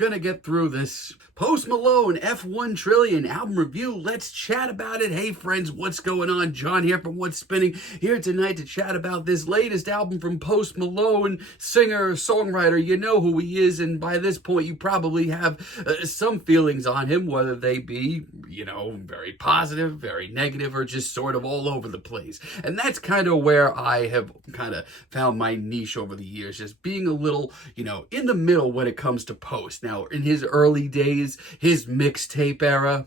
gonna get through this Post Malone F-1 Trillion album review. Let's chat about it. Hey friends, what's going on? John here from What's Spinning, here tonight to chat about this latest album from Post Malone, singer, songwriter. You know who he is, and by this point you probably have some feelings on him, whether they be, very positive, very negative, or just sort of all over the place. And that's kind of where I have kind of found my niche over the years, just being a little, in the middle when it comes to Post. Now, in his early days, his mixtape era,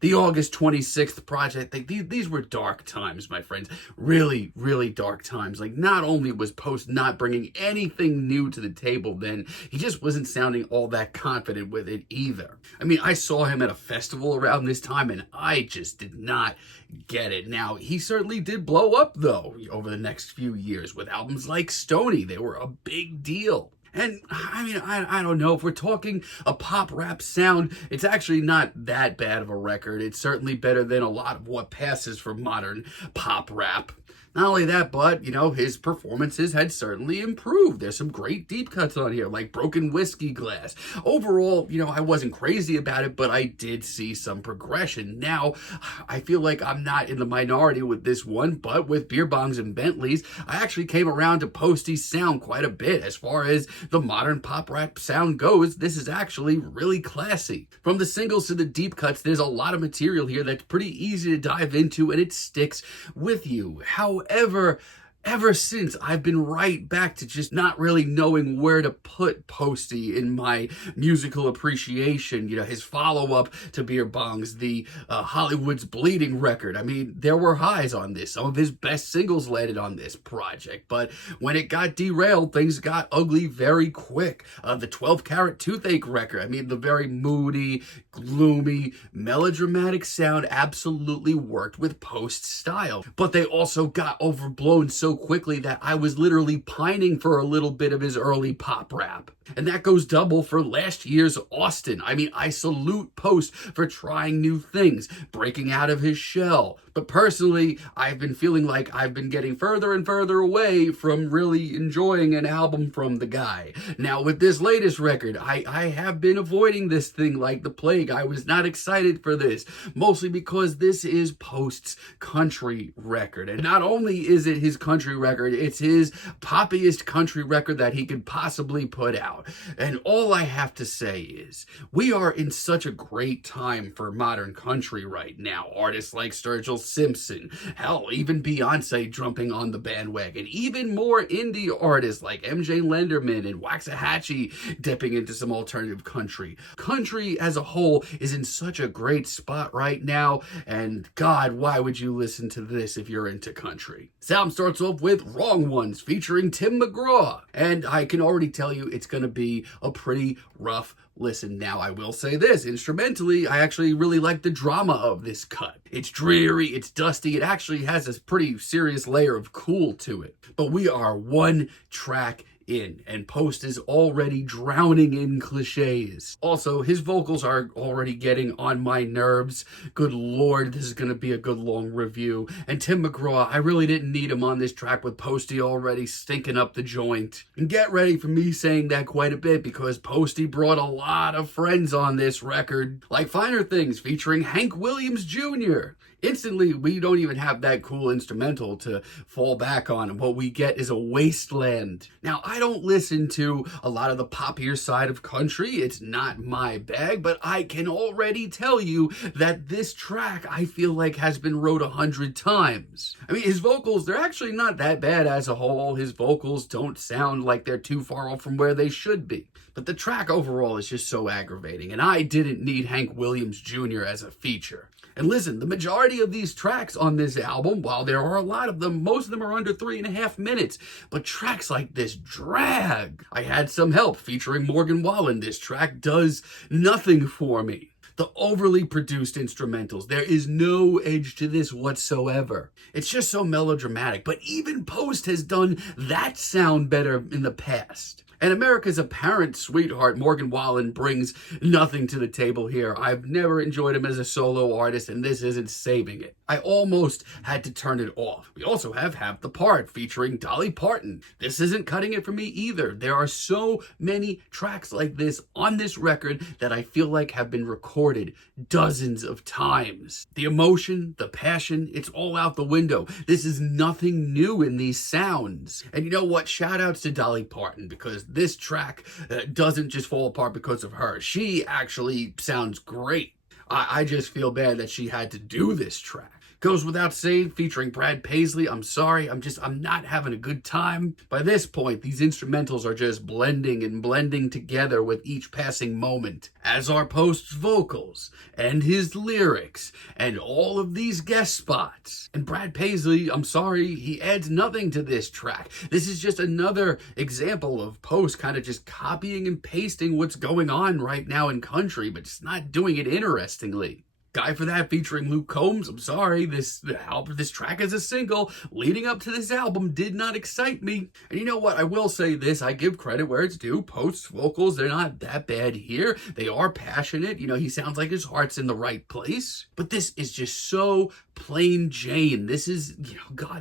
the August 26th project, these were dark times, my friends. Really, really dark times. Like, not only was Post not bringing anything new to the table then, he just wasn't sounding all that confident with it either. I mean, I saw him at a festival around this time, and I just did not get it. Now, he certainly did blow up, though, over the next few years with albums like Stoney. They were a big deal. And I mean, I don't know, if we're talking a pop rap sound, it's actually not that bad of a record. It's certainly better than a lot of what passes for modern pop rap. Not only that, but, his performances had certainly improved. There's some great deep cuts on here, like Broken Whiskey Glass. Overall, I wasn't crazy about it, but I did see some progression. Now, I feel like I'm not in the minority with this one, but with Beer Bongs and Bentleys, I actually came around to Posty's sound quite a bit. As far as the modern pop rap sound goes, this is actually really classy. From the singles to the deep cuts, there's a lot of material here that's pretty easy to dive into, and it sticks with you. However, ever since, I've been right back to just not really knowing where to put Posty in my musical appreciation. His follow-up to Beer Bongs, the Hollywood's Bleeding record. I mean, there were highs on this. Some of his best singles landed on this project. But when it got derailed, things got ugly very quick. The 12 Carat Toothache record. I mean, the very moody, gloomy, melodramatic sound absolutely worked with Post's style. But they also got overblown so quickly that I was literally pining for a little bit of his early pop rap. And that goes double for last year's Austin. I mean, I salute Post for trying new things, breaking out of his shell. But personally, I've been feeling like I've been getting further and further away from really enjoying an album from the guy. Now, with this latest record, I have been avoiding this thing like the plague. I was not excited for this, mostly because this is Post's country record. And not only is it his country record, it's his poppiest country record that he could possibly put out. And all I have to say is, we are in such a great time for modern country right now. Artists like Sturgill Simpson, hell, even Beyonce jumping on the bandwagon. Even more indie artists like MJ Lenderman and Waxahachie dipping into some alternative country. Country as a whole is in such a great spot right now, and God, why would you listen to this if you're into country? This album starts off with Wrong Ones featuring Tim McGraw, and I can already tell you it's going to be a pretty rough listen. Now, I will say this, instrumentally, I actually really like the drama of this cut. It's dreary, it's dusty, it actually has this pretty serious layer of cool to it. But we are one track in, and Post is already drowning in cliches. Also, his vocals are already getting on my nerves. Good Lord, this is going to be a good long review. And Tim McGraw, I really didn't need him on this track with Posty already stinking up the joint. And get ready for me saying that quite a bit, because Posty brought a lot of friends on this record, like Finer Things featuring Hank Williams Jr. Instantly, we don't even have that cool instrumental to fall back on, and what we get is a wasteland. Now, I don't listen to a lot of the poppier side of country. It's not my bag, but I can already tell you that this track, I feel like, has been wrote 100 times. I mean, his vocals, they're actually not that bad as a whole. His vocals don't sound like they're too far off from where they should be. But the track overall is just so aggravating, and I didn't need Hank Williams Jr. as a feature. And listen, the majority of these tracks on this album, while there are a lot of them, most of them are under 3.5 minutes. But tracks like this drag. I Had Some Help featuring Morgan Wallen. This track does nothing for me. The overly produced instrumentals, there is no edge to this whatsoever. It's just so melodramatic, but even Post has done that sound better in the past. And America's apparent sweetheart, Morgan Wallen, brings nothing to the table here. I've never enjoyed him as a solo artist, and this isn't saving it. I almost had to turn it off. We also have Half the Part featuring Dolly Parton. This isn't cutting it for me either. There are so many tracks like this on this record that I feel like have been recorded dozens of times. The emotion, the passion, it's all out the window. This is nothing new in these sounds. And you know what? Shout outs to Dolly Parton, because this track doesn't just fall apart because of her. She actually sounds great. I just feel bad that she had to do this track. Goes Without Saying featuring Brad Paisley. I'm sorry, I'm not having a good time. By this point, these instrumentals are just blending and blending together with each passing moment, as are Post's vocals and his lyrics and all of these guest spots. And Brad Paisley, I'm sorry, he adds nothing to this track. This is just another example of Post kind of just copying and pasting what's going on right now in country, but just not doing it interestingly. Guy for That featuring Luke Combs. I'm sorry, this track as a single leading up to this album did not excite me. And you know what? I will say this. I give credit where it's due. Post's vocals, they're not that bad here. They are passionate. You know, he sounds like his heart's in the right place. But this is just so plain Jane. This is,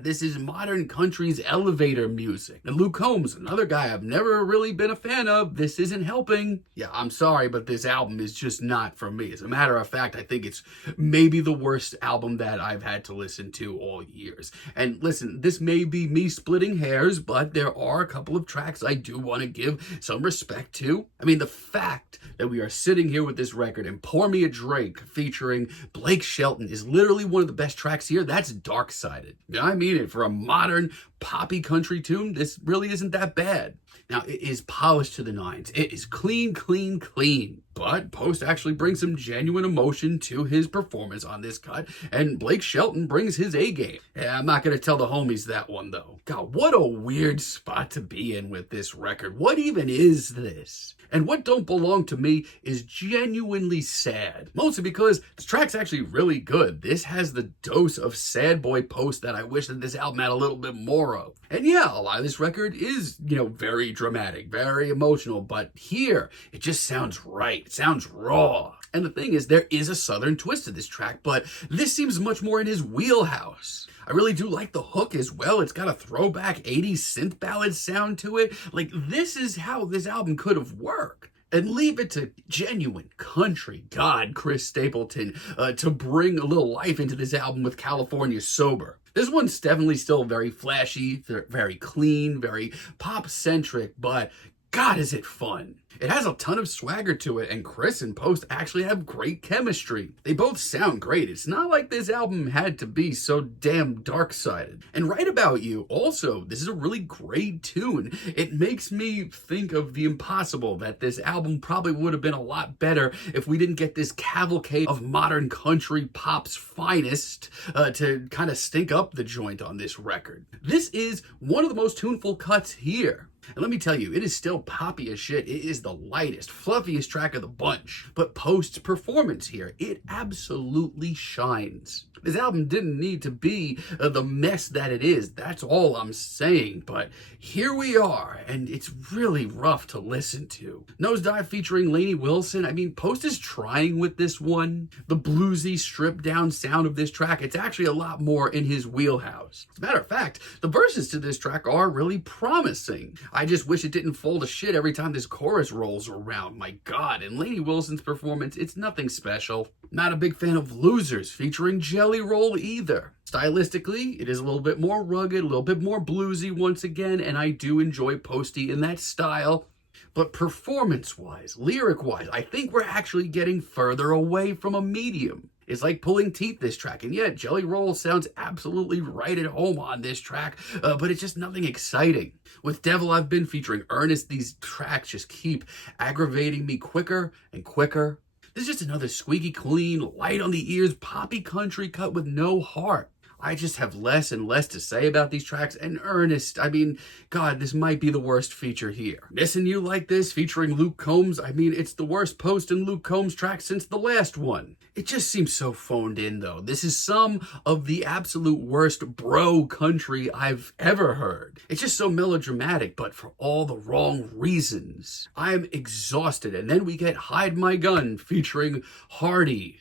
this is modern country's elevator music. And Luke Combs, another guy I've never really been a fan of. This isn't helping. Yeah, I'm sorry, but this album is just not for me. As a matter of fact, I think it's maybe the worst album that I've had to listen to all years. And listen, this may be me splitting hairs, but there are a couple of tracks I do want to give some respect to. I mean, the fact that we are sitting here with this record and Pour Me a Drink featuring Blake Shelton is literally one of the best tracks here. That's dark-sided. I mean it. For a modern poppy country tune, this really isn't that bad. Now, it is polished to the nines. It is clean, clean, clean. But Post actually brings some genuine emotion to his performance on this cut, and Blake Shelton brings his A game. Yeah, I'm not going to tell the homies that one, though. God, what a weird spot to be in with this record. What even is this? And what don't belong to me is genuinely sad. Mostly because this track's actually really good. This has the dose of sad boy Post that I wish that this album had a little bit more of. And yeah, a lot of this record is, very dramatic, very emotional, but here, it just sounds right. It sounds raw. And the thing is, there is a southern twist to this track, but this seems much more in his wheelhouse. I really do like the hook as well. It's got a throwback 80s synth ballad sound to it. Like, this is how this album could have worked. And leave it to genuine country god Chris Stapleton to bring a little life into this album with California Sober. This one's definitely still very flashy, very clean, very pop-centric, but God, is it fun. It has a ton of swagger to it, and Chris and Post actually have great chemistry. They both sound great. It's not like this album had to be so damn dark-sided. And Right About You, also, this is a really great tune. It makes me think of the impossible, that this album probably would have been a lot better if we didn't get this cavalcade of modern country pop's finest to kind of stink up the joint on this record. This is one of the most tuneful cuts here. And let me tell you, it is still poppy as shit. It is the lightest, fluffiest track of the bunch. But Post's performance here, it absolutely shines. This album didn't need to be the mess that it is. That's all I'm saying. But here we are, and it's really rough to listen to. Nosedive featuring Lainey Wilson. I mean, Post is trying with this one. The bluesy, stripped-down sound of this track, it's actually a lot more in his wheelhouse. As a matter of fact, the verses to this track are really promising. I just wish it didn't fall to shit every time this chorus rolls around. My God, and Lainey Wilson's performance, it's nothing special. Not a big fan of Losers featuring Jelly Roll either. Stylistically, it is a little bit more rugged, a little bit more bluesy once again, and I do enjoy Posty in that style. But performance-wise, lyric-wise, I think we're actually getting further away from a medium. It's like pulling teeth, this track, and yet Jelly Roll sounds absolutely right at home on this track, but it's just nothing exciting. With Devil I've Been featuring Ernest, these tracks just keep aggravating me quicker and quicker. This is just another squeaky clean, light on the ears, poppy country cut with no heart. I just have less and less to say about these tracks. And Ernest, I mean, God, this might be the worst feature here. Missing You Like This featuring Luke Combs, I mean, it's the worst Post and Luke Combs track since the last one. It just seems so phoned in, though. This is some of the absolute worst bro country I've ever heard. It's just so melodramatic, but for all the wrong reasons. I'm exhausted. And then we get Hide My Gun featuring Hardy.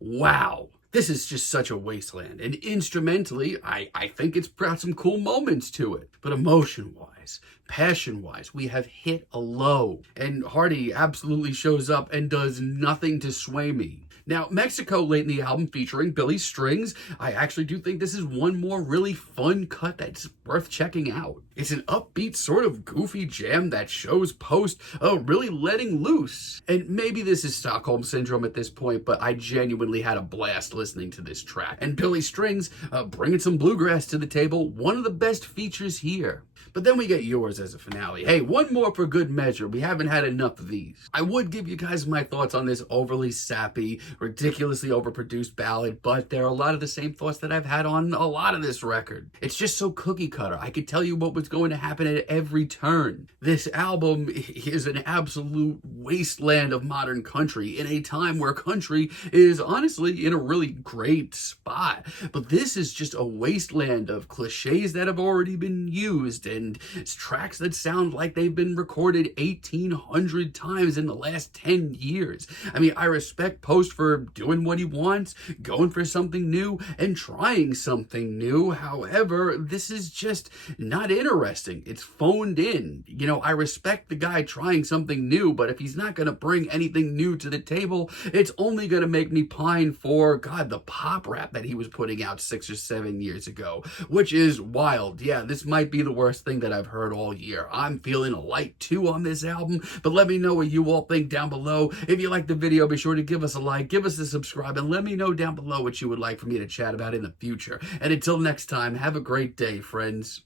Wow. This is just such a wasteland. And instrumentally, I think it's got some cool moments to it. But emotion-wise, passion-wise, we have hit a low. And Hardy absolutely shows up and does nothing to sway me. Now, Mexico late in the album featuring Billy Strings, I actually do think this is one more really fun cut that's worth checking out. It's an upbeat, sort of goofy jam that shows Post really letting loose. And maybe this is Stockholm Syndrome at this point, but I genuinely had a blast listening to this track. And Billy Strings bringing some bluegrass to the table, one of the best features here. But then we get Yours as a finale. Hey, one more for good measure. We haven't had enough of these. I would give you guys my thoughts on this overly sappy, ridiculously overproduced ballad, but there are a lot of the same thoughts that I've had on a lot of this record. It's just so cookie cutter. I could tell you what was going to happen at every turn. This album is an absolute wasteland of modern country in a time where country is honestly in a really great spot. But this is just a wasteland of cliches that have already been used and tracks that sound like they've been recorded 1,800 times in the last 10 years. I mean, I respect Post for doing what he wants, going for something new, and trying something new. However, this is just not interesting. It's phoned in. You know, I respect the guy trying something new, but if he's not going to bring anything new to the table, it's only going to make me pine for, God, the pop rap that he was putting out 6 or 7 years ago, which is wild. Yeah, this might be the worst thing that I've heard all year. I'm feeling a light 2 on this album, but let me know what you all think down below. If you like the video, be sure to give us a like, give us a subscribe, and let me know down below what you would like for me to chat about in the future. And until next time, have a great day, friends.